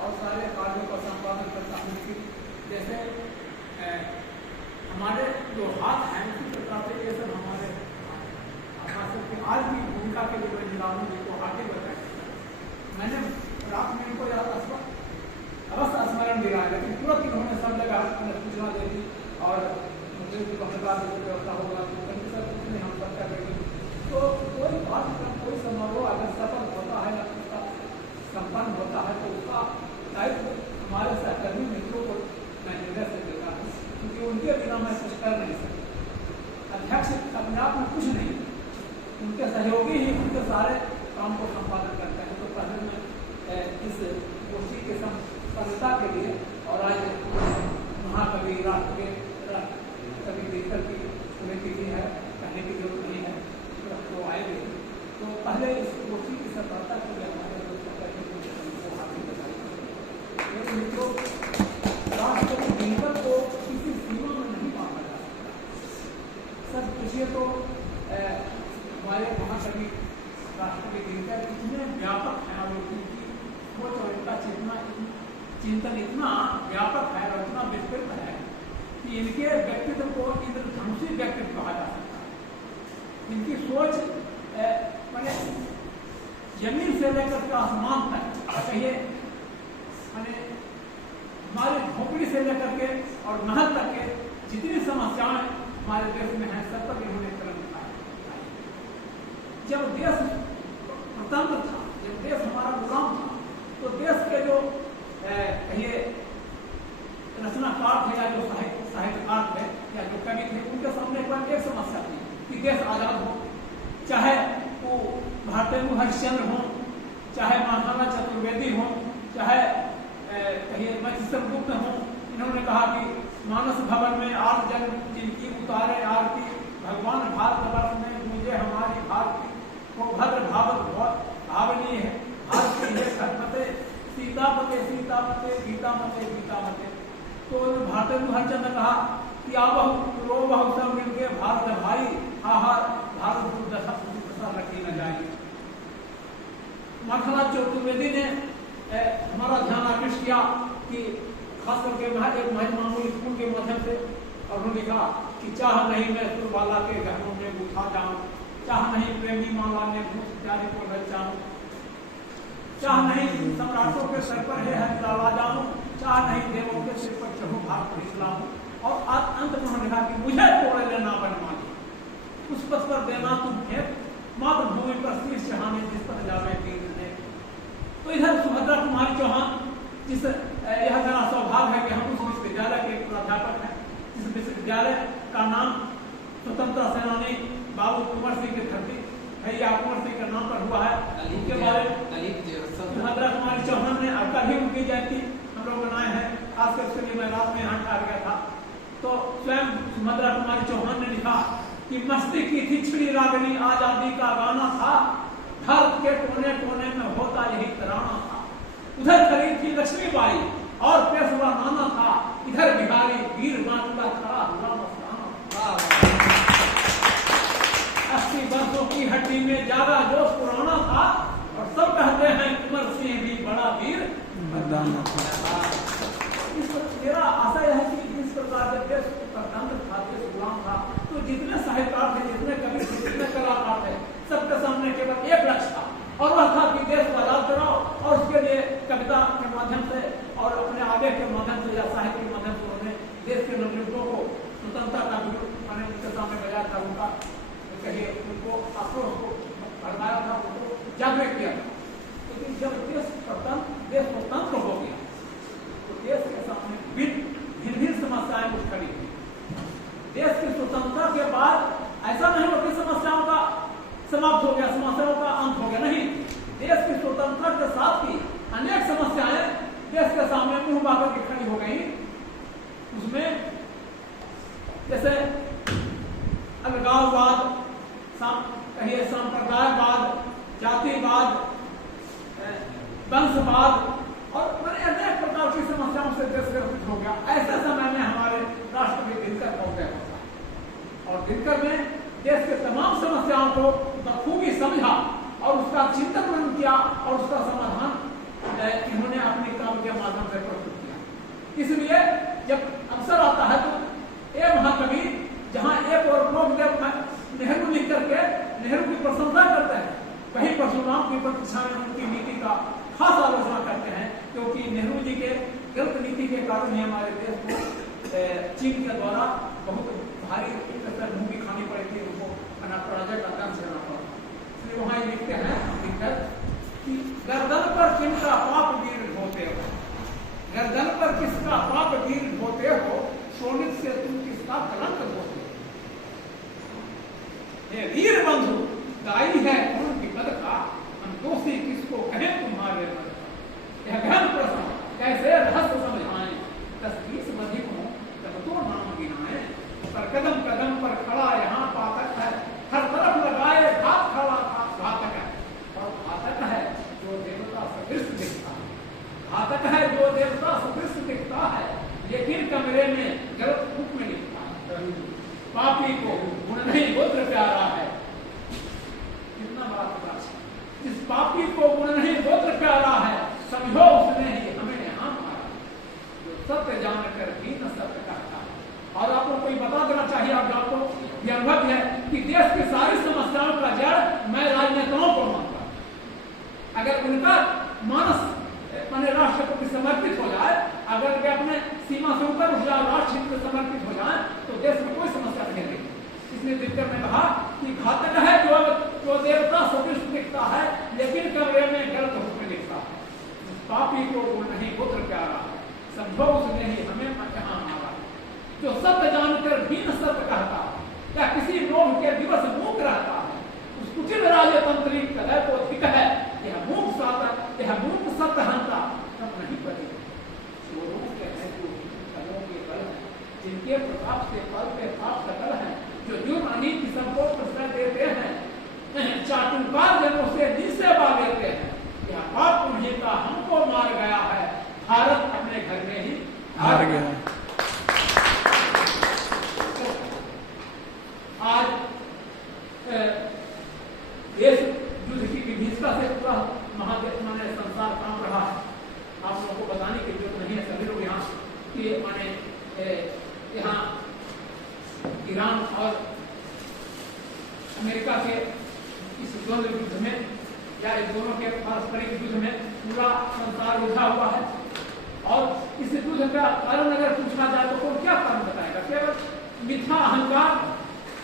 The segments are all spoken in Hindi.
और सारे कार्यों का संपादन करता हूँ। जैसे हमारे जो हाथ हैं उसी प्रकार से ये सब हमारे आज की भूमिका के लिए मैं निकालूँ जिनको आगे बताए। मैंने रात में इनको याद अवश्य स्मरण दिलाया, लेकिन तुरंत इन्होंने सब जगह सूचना दे दी और मुझे व्यवस्था होगा तो सब कुछ नहीं हम सब कर देंगे। तो कोई बात कोई समारोह अगर सफल होता है या उसका संपन्न होता है तो उसका दायित्व हमारे सहकर्मी मित्रों को मैं निर्देश से देता हूँ, क्योंकि उनके बिना मैं कुछ कर नहीं सकता। अध्यक्ष अपने आप में कुछ नहीं, उनके सहयोगी ही उनके सारे काम को संपादन करते हैं। तो पहले मैं इस गोष्ठी के सफलता के लिए और आज महाकवि राष्ट्र के कवि दिनकर की पुण्यतिथि है, कहने की जरूरत नहीं है, तो आएंगे। तो पहले इस गोष्ठी की सफलता के लिए हमारे को हासिल बताइए। मित्रों, राष्ट्रपति दिनकर को किसी सीमा में नहीं माना जा सकता। सब पूछिए तो हमारे महाकवि राष्ट्रपति दिनकर इतने व्यापक हैं और उनकी सोच और इनका चिंतन इतना व्यापक है और इतना विस्तृत है कि इनके व्यक्तित्व को इंद्रधनुषी व्यक्तित्व कहा जा सकता है। इनकी सोच मैंने जमीन से लेकर के आसमान तक कहिए, मैंने हमारे झोपड़ी से लेकर के और महल तक के जितनी समस्याएं हमारे देश में हैं सब पर इन्होंने कलम उठाया। जब देश स्वतंत्र था, जब देश हमारा गुलाम था, तो देश के जो कहिए रचनाकार थे या जो साहित्यकार थे या जो कवि थे, उनके सामने एक समस्या थी कि देश आजाद हो, चाहे वो भारतेंदु हरिश्चंद्र हो, चाहे महात्मा चतुर्वेदी हो, चाहे कहिए मत्स्यगुप्त हो। इन्होंने कहा कि मानस भवन में आर जन जिनकी उतारे आरती, भगवान भारतवर्ष में मुझे हमारी भारत को भद्र भावनीय है, भारत की है खटपते सीतापते सीतापते गीतामते गीतामते। तो भारतेंदु हरिश्चंद्र ने कहा कि आवहु रोबहु सब मिलके भारत भाई, आहार भारत दुर्दशा रखी न जाए। महात्मा चतुर्वेदी ने हमारा ध्यान आकृष्ट किया कि खास करके एक मामूली स्कूल के माध्यम से उन्होंने लिखा कि चाह नहीं मैं सुरबाला के घरों में गुथा जाऊं, चाह नहीं प्रेमी माला ने भूत प्यारे को रचाऊं, चाह नहीं सम्राटों के सर पर है लाला जाऊं, चाह नहीं देवों के सिर पर चढ़ूं भाग पर इस्लाम। और अंत में उन्होंने कहा कि मुझे तोड़े लेना बनवानी, उस पथ पर देना तुम खेत, मातृभूमि पर शीश चढ़ाने जिस पर जावे वीर ने। तो इधर सुभद्रा कुमारी चौहान, जिस यह मेरा सौभाग्य है कि हम उस विश्वविद्यालय के प्राध्यापक हैं जिस विश्वविद्यालय का नाम स्वतंत्रता सेनानी बाबू कुंवर सिंह के धरती भैया कुंवर सिंह के नाम पर हुआ है। उनके बारे में सुभद्रा कुमारी चौहान ने कल ही उनकी जयंती हम लोग मनाए हैं, खासकर उसके लिए मैं रात में यहाँ ठहर गया था। तो स्वयं सुभद्रा कुमारी चौहान ने लिखा कि मस्ती की थी छिड़ी रागनी, आजादी का गाना था, भारत के कोने कोने में होता यही तराना था। उधर खड़ी थी लक्ष्मीबाई और पेशवा नाना था, इधर बिहारी वीर माता खड़ा हुआ मस्ताना। 80 वर्षों की हड्डी में ज्यादा जोश पुराना था और सब कहते हैं कुंवर सिंह भी बड़ा वीर मर्दाना था। मेरा आशा यह है कि इस प्रकार जब देश स्वतंत्र था, देश गुलाम था, तो जितने साहित्यकार थे, जितने कवि थे, जितने कलाकार थे, सबके सामने केवल एक लक्ष्य था और वह था कि देश को आजाद कराओ। और उसके लिए कविता के माध्यम से और अपने आवेग के माध्यम से या साहित्य के माध्यम से उन्होंने देश के नवयुवकों को स्वतंत्रता का मैंने उनके सामने बजाया था, उनका कहिए उनको आक्रोश को भड़काया था, उनको जागृत किया था। लेकिन जब देश स्वतंत्र हो गया तो देश के सामने भिन्न भिन्न समस्याएं उठ खड़ी हुई। देश की स्वतंत्रता के बाद ऐसा नहीं हो कि समस्याओं का समाप्त हो गया, समस्याओं का अंत हो गया, नहीं। देश की स्वतंत्रता के साथ ही अनेक समस्याएं देश के सामने मुंह बाकर के खड़ी हो गई। उसमें जैसे अलगाववाद, कहिए सांप्रदायवाद, जातिवाद, वंशवाद और अनेक प्रकार की समस्याओं से देश ग्रसित हो गया। ऐसे समय में हमारे राष्ट्रपति दिनकर का उदय होता और दिनकर ने देश के तमाम समस्याओं को बखूबी समझा और उसका चिंतन किया और उसका समाधान इन्होंने अपनी काव्य के माध्यम से प्रस्तुत किया। इसलिए जब अवसर आता है तो ये महाकवि जहां एक और लोग नेहरू लिख करके नेहरू की प्रशंसा करते हैं, वहीं परशुराम की प्रतिष्ठा में उनकी नीति का खास आलोचना करते हैं, क्योंकि नेहरू जी के गलत नीति के कारण ही हमारे देश को चीन के द्वारा बहुत भारी मुंह की खानी पड़ी थी, उनको पराजय का दंश लेना पड़ा। इसलिए वहां लिखते हैं कि गर्दन पर किसका पाप वीर होते हो, गर्दन पर किसका पाप वीर होते हो, शोणित से तुम किसका कलंक होते हो। ये वीर बंधु दाई है कौन विपद का, हम दोषी किसको कहे तुम्हारे मद का। यह गहन प्रश्न कैसे रहस्य समझाएं, 10-20 बधी को तब तो नाम गिनाएं। पर कदम कदम पर खड़ा यहाँ पातक है, हर तरफ लगाए घात खड़ा घातक है। और घातक है जो देवता सदृश दिखता है, घातक है जो देवता सदृश दिखता है, लेकिन कमरे में गलत रूप में लिखता है। पापी को गुण नहीं गोत्र प्यारा है, कितना बड़ा प्रकाश। जिस पापी को गुण नहीं गोत्र प्यारा है, समझो उसने ही हमें यहाँ मारा। जो सत्य जानकर भी न सत्य करता है। और आपको कोई बता देना चाहिए, आपको यह अनुभव है कि देश की सारी समस्याओं का जड़ मैं राजनेताओं को मानता हूं। अगर उनका मानस अपने राष्ट्र प्रति समर्पित हो जाए, अगर वे अपने सीमा से ऊपर उठ जाए, राष्ट्र हित में समर्पित हो जाए, तो देश में कोई समस्या नहीं रहेगी। इसलिए दिनकर ने कहा कि घातक है जो देवता सदृश दिखता है, लेकिन कमरे में गलत रूप में दिखता है। पापी को वो नहीं गोत्र प्यारा है, समझो उसने ही हमें यहाँ मारा। जो सत्य जानकर भी न सत्य कहता है, या किसी लोभ के दिवस मूक रहता है, उस कुटिल राजतंत्री कलह को अधिक है। यह मूक सत्य हंता तब नहीं पड़े। चोरों के हैं जो कलों के बल है, जिनके प्रताप से पल पे पाप सकल है, जो जुर्म अनीति सबको प्रश्रय देते हैं, चाटुकार जनों से निश्चय पा लेते हैं। यह पाप उन्हीं का हमको मार गया है, भारत अपने घर में ही हार गया है। आज देश युद्ध की विभीषिका से पूरा महादेश माने संसार काम रहा है। आप लोगों को बताने की जरूरत नहीं है, सभी लोग यहाँ कि माने यहाँ ईरान और अमेरिका के इस द्वंद्व युद्ध में या इन दोनों के पारस्परिक युद्ध में पूरा संसार उलझा हुआ है। और इस युद्ध का कारण अगर पूछा जाए तो कौन क्या कारण बताएगा? केवल मिथ्या अहंकार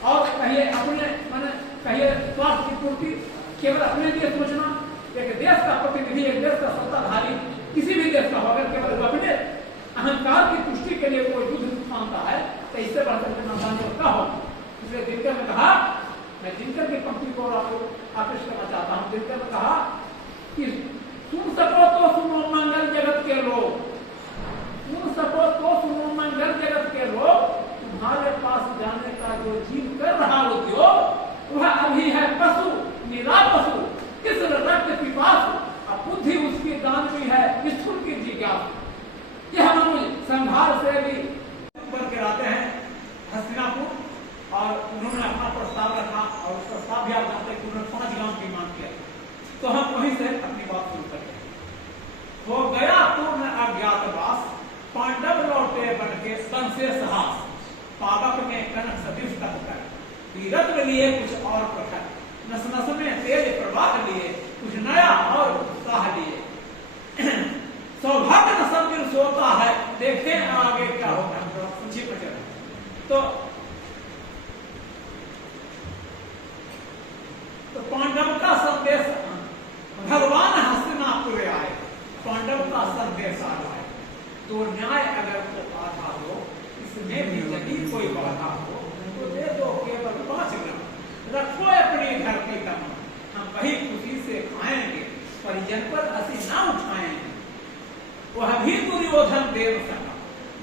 और कहिए अपने माने कहिए स्वार्थ की पूर्ति, केवल अपने लिए सोचना। एक देश का प्रतिनिधि, एक देश का सत्ताधारी, किसी भी देश का हो, अगर केवल अपने अहंकार की पुष्टि के लिए कोई युद्ध मानता है तो इससे बढ़कर नादानी क्या हो। इसलिए दिनकर ने कहा, मैं दिनकर की पंक्ति को आकृष्ट करना चाहता हूँ। दिनकर ने कहा कि सुन सको तो सुनो मंगल जगत के लोग, सुन सको तो सुनो मंगल जगत के लोग, तुम्हारे पास जाने का जो जीव कर रहा उद्योग, वह अभी है पशु, निरा पशु, किस रक्त पिपासु, अब बुद्धि उसकी दानवी है, स्थूल की जिज्ञासु। यह मनुष्य संहार से भी ऊपर गिराते हैं हस्तिनापुर, और उन्होंने अपना प्रस्ताव रखा, और उस प्रस्ताव भी आप जानते हैं कि उन्होंने 5 गांव की मांग किया। तो हम वहीं से अपनी बात शुरू करते हैं। हो गया पूर्ण अज्ञातवास, पांडव लौटे बन के सन से साहस, पावक में कनक सदृश तक कर, वीरत्व लिए कुछ और प्रखर, नस नस में तेज प्रवाह लिए, कुछ नया और उत्साह लिए। सौभाग्य न सब दिन सोता है, देखें आगे क्या होगा। तो पांडव का संदेश, भगवान हस्तिनापुर आए, पांडव का संदेश आए। तो न्याय अगर तो बाधा हो, इसमें भी यदि कोई बाधा हो तो दे दो केवल 5 ग्राम, रखो अपनी धरती का मन, हम वही खुशी से खाएंगे, परिजन पर हंसी ना उठाएंगे। वह भी दुर्योधन देव सका,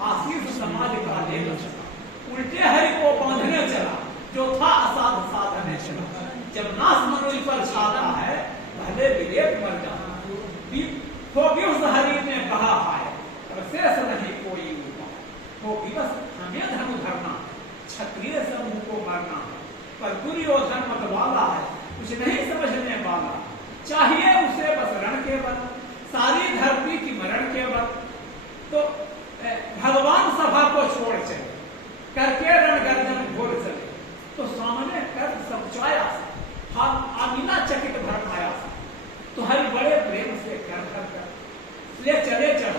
आशीष समाज का ले न सका, उल्टे हरि को बांधने चला, जो था असाध साधने चला। जब नाश मनुष्य पर छाता है, पहले विवेक मर जाता। उस हरि ने कहा है, शेष नहीं कोई उपाय, हो विवश हमें धर्म धरना, क्षत्रिय समूह को मरना है। पर दुर्योधन मत वाला है, कुछ नहीं समझने वाला, चाहिए उसे बस रण के बल, सारी धरती की मरण के बल।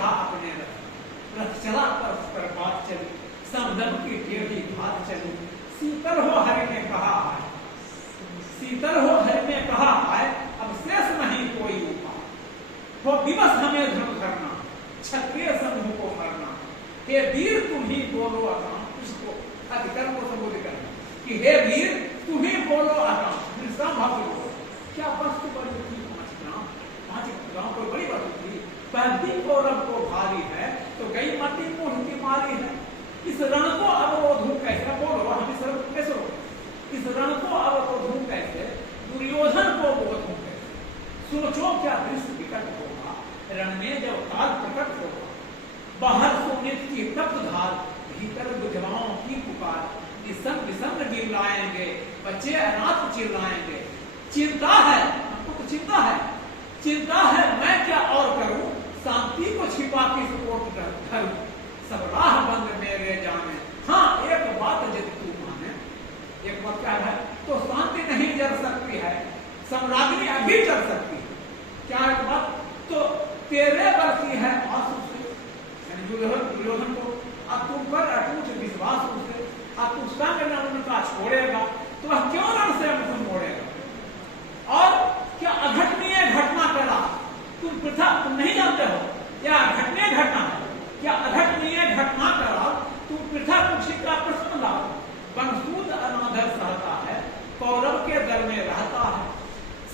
चढ़ा अपने रथ चला पर बात चली, सब दब की टेढ़ी बात चली। शीतल हो हरि ने कहा है, शीतल हो हरि ने कहा है, अब शेष नहीं कोई उपाय। हो विवश हमें धर्म करना, क्षत्रिय समूह को मरना। हे वीर तुम ही बोलो अकाम, इसको अधिकरण को संबोधित करना कि हे वीर तुम ही बोलो अकाम, भाव बोलो। क्या वस्तु बड़ी थी? 5 गांव कोई बड़ी बात थी। पहली कौरव को भारी है तो गई मती मुंह की मारी है। इस रण को अवरोधूं कैसे, बोलो हम इस रण को कैसे रोकें? इस रण को अवरोधूं कैसे, दुर्योधन को बोधूं कैसे? सोचो क्या दृश्य विकट होगा, रण में जब काल प्रकट होगा। बाहर सोने की तप्त धार, भीतर विधवाओं की पुकार। निसम विषम गिरलाएंगे, बच्चे अनाथ चिल्लाएंगे। चिंता है, हमको तो चिंता है, चिंता है मैं क्या और करूं, शांति को छिपा किस ओट धरूं। सब राह बंद मेरे जाने, हाँ एक बात यदि तू माने, एक बात क्या है, तो शांति नहीं जल सकती है, सम्राज्ञी अभी चल सकती है। क्या एक बात, तो तेरे बरसी है आंसू से, यानी दुर्योधन को अब तुम पर अटूट विश्वास उसे, अब तू संग न उनका छोड़ेगा तो वह क्यों रण से मुख मोड़ेगा। और क्या अघटनीय घटना करा, तुम प्रथा तुम नहीं जानते हो, क्या अघटनीय घटना है, क्या अघटनीय घटना करा, तुम प्रथा कुक्षी का प्रश्न लाओ। बनसूद अनादर सहता है, कौरव के दर में रहता है।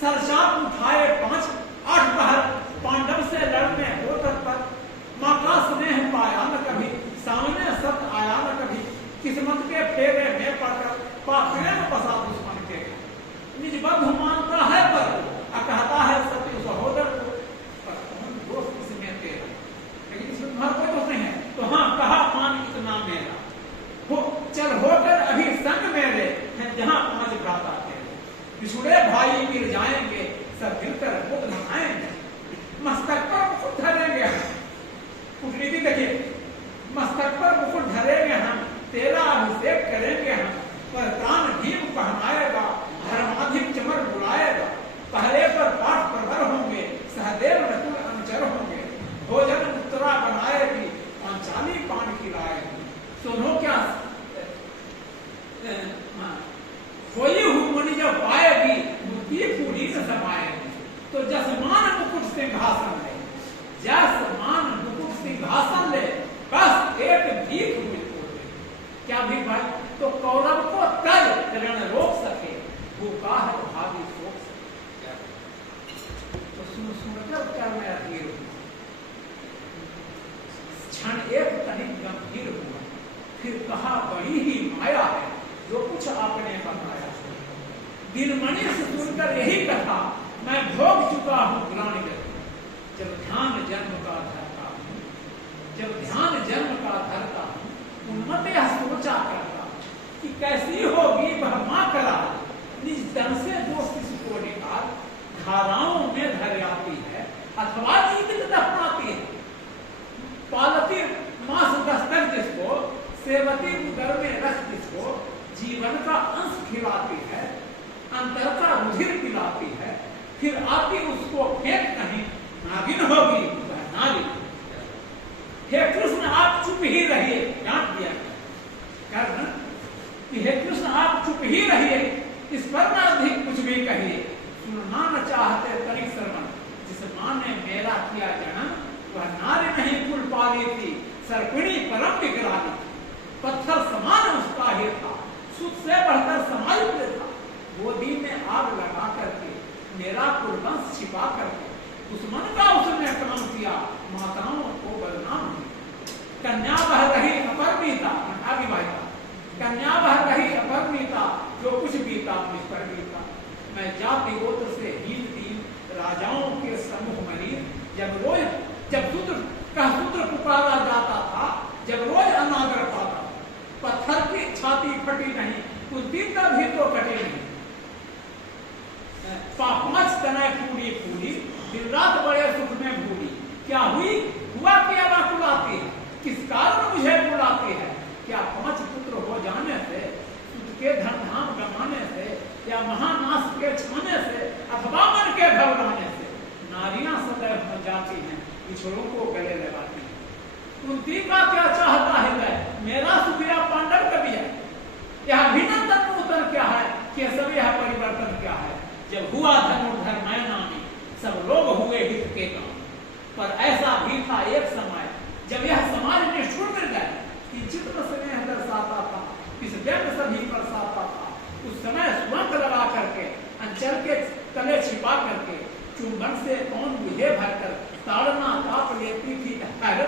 सरसाप उठाए 5-8 पहर, पांडव से लड़ने हो तत्पर। माँ का स्नेह पाया न कभी, सामने सत्य आया न कभी। किस्मत के फेरे में पड़कर पाखरे में फंसा दुश्मन के। निज बंधु मानता है पर कहता है सत्य सहोदर को, पर कौन दोस्त इसमें तेरा, लेकिन इसमें तुम्हारा कोई दोस्त नहीं है। तो हाँ कहा मान इतना मेरा हो, चल होकर अभी संग मेरे हैं जहां 5 भ्राता तेरे। बिछुड़े भाई मिल जाएंगे, सब मिलकर खुद नहाएंगे। मस्तक पर मुकुट धरेंगे हम, कूटनीति देखिए, मस्तक पर मुकुट धरेंगे हम, तेरा अभिषेक करेंगे हम। पर प्राण भीम पहनाएगा, धर्माधिक चमर बुलाएगा। पहले पर पाठ प्रवर होंगे, सहदेव नकुल अनुचर होंगे। भोजन उत्तरा बनाएगी, पांचाली पान खिलाएगी। सुनो क्या खोई हुई जब पाएगी, बुद्धि पूरी न समाएगी। तो जसमान मुकुट सिंहासन ले, जसमान मुकुट सिंहासन ले, बस एक भीख मुझको दे। क्या भीख भाई, तो कौरव को तज रण रोक सके, भूखा है भावी सोच सके। तो सुनकर क्या मैं अधीर हूं, क्षण एक तनिक गंभीर हुआ, फिर कहा बड़ी ही माया है जो कुछ आपने बताया। दिनमणि से सुनकर यही कथा, मैं भोग चुका हूं ग्लानि गति। जब ध्यान जन्म का धरता हूं, जब ध्यान जन्म का धरता हूं, उन्मत यह सोचा करता कि कैसी होगी वह मां करा। निज तन से जो शिशु को निकाल, धाराओं में धर आती है अथवा जीवित दफनाती है। पालती मांस दस्तक जिसको, सेवती उदर में रख जिसको, जीवन का अंश खिलाती है, अंतर का रुधिर पिलाती है। फिर आती उसको फेंक नहीं, नागिन होगी वह नारी। हे कृष्ण आप चुप ही रहिए, डांट दिया कर्ण कि हे कृष्ण आप चुप ही रहिए, इस पर न अधिक कुछ भी कहिए। सुनना न चाहते तनिक श्रवण, जिस मां ने मेरा किया जन्म, वह नारी नहीं कुल पाली थी, सर्पिणी परम विकराली। पत्थर समान उसका ही था, सुख से बढ़कर समायुक्त था। गोदी में आग लगा करके मेरा कुलवंश छिपा करके दुश्मन का उसने काम किया, माताओं को बदनाम किया। कन्या बह रही अपरमीता, अविवाहिता कन्या बह रही अपरमीता, जो कुछ बीता मुझ पर बीता। मैं जाति गोत्र से हीन दीन, राजाओं के समूह मरीन। जब शूद्र पुकारा जाता था, जब रोज अनादर पाता, पत्थर की छाती फटी नहीं, कुत्ती का भी तो कटी नहीं। 5 तने फूली फूली, दिन रात बड़े सुख में भूली। क्या हुई हुआ क्या बुलाती है, किस कारण मुझे बुलाती है। क्या 5 पुत्र हो जाने से, सुख के धन धाम गंवाने से, या महानाश के छाने से, अथवा मन के घबराने से। नारियां सदैव जाती हैं, पिछड़ों को गले लगाती हैं। कुंती का क्या चाहता है मैं, मेरा सुबिया पांडव कभी है। यह अभिनंदन नूतन क्या है, केसव यह परिवर्तन क्या है। जब हुआ धनुर्धर मैं नामी, सब लोग हुए हित के काम। पर ऐसा भी था एक समय, जब यह समाज निष्ठुर मिल गया कि चित्र स्नेह दर्शाता था, इस व्यंग सभी बरसाता था। उस समय स्वंग लगा करके, अंचल के तले छिपा करके, चुंबन से कौन बुझे भरकर, ताड़ना ताप लेती थी हर।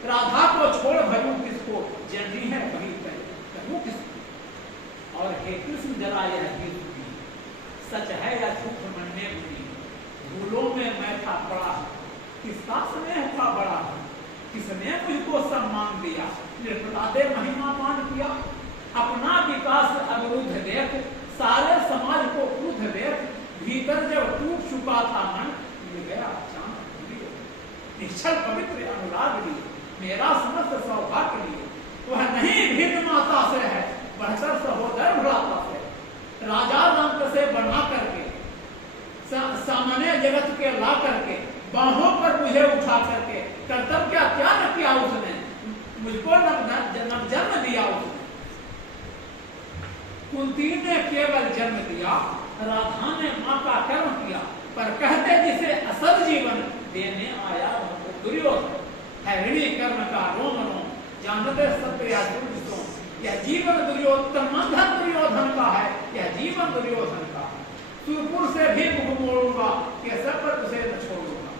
राधा को छोड़ भजू किसको, जननी है वही कहूँ किसको। और हे कृष्ण जरा यह गीत भी, सच है या झूठ मन में बुरी। भूलों में मैं था बड़ा, किसका स्नेह था बड़ा, किसने मुझको सम्मान दिया, निर्मला दे महिमा मान किया। अपना विकास अवरुद्ध देख, सारे समाज को क्रुद्ध देख, भीतर जब टूट चुका था मन, मिल गया अचानक निश्चल पवित्र अनुराग लिए, मेरा समस्त सौभाग्य लिए। वह नहीं भिन्न माता से है, बढ़कर सहोदर भ्राता से। राजा रंग से बना करके, सामान्य जगत के ला करके, बाहों पर मुझे उठा करके, कर्तव्य क्या त्याग किया उसने, मुझको नव जन्म दिया उसने। कुंती ने केवल जन्म दिया, राधा ने माँ का कर्म किया। पर कहते जिसे असल जीवन देने आया दुर्योधन है, ऋणी कर्म का रोम रोम, जानते सत्य या दुर्योधन। यह जीवन दुर्योधन मंथन दुर्योधन का है, यह जीवन दुर्योधन का। सुरपुर से भी मुख मोड़ूंगा, केसर पर उसे न छोड़ूंगा।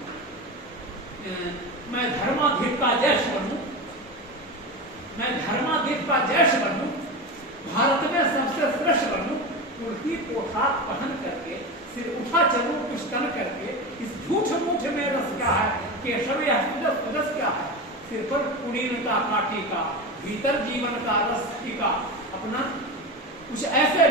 मैं धर्माधिप का जैश बनूं, मैं धर्माधिप का जैश बनूं, भारत में सबसे श्रेष्ठ बनूं, उल्टी पोशाक पहन करके, सिर उठा चलूं पुष्टन करके। इस झूठ मूठ में रस क्या है, केशव यह सुजस क्या है। सिर पर कुलीनता काटी का, भीतर जीवन का रस टीका, अपना कुछ ऐसे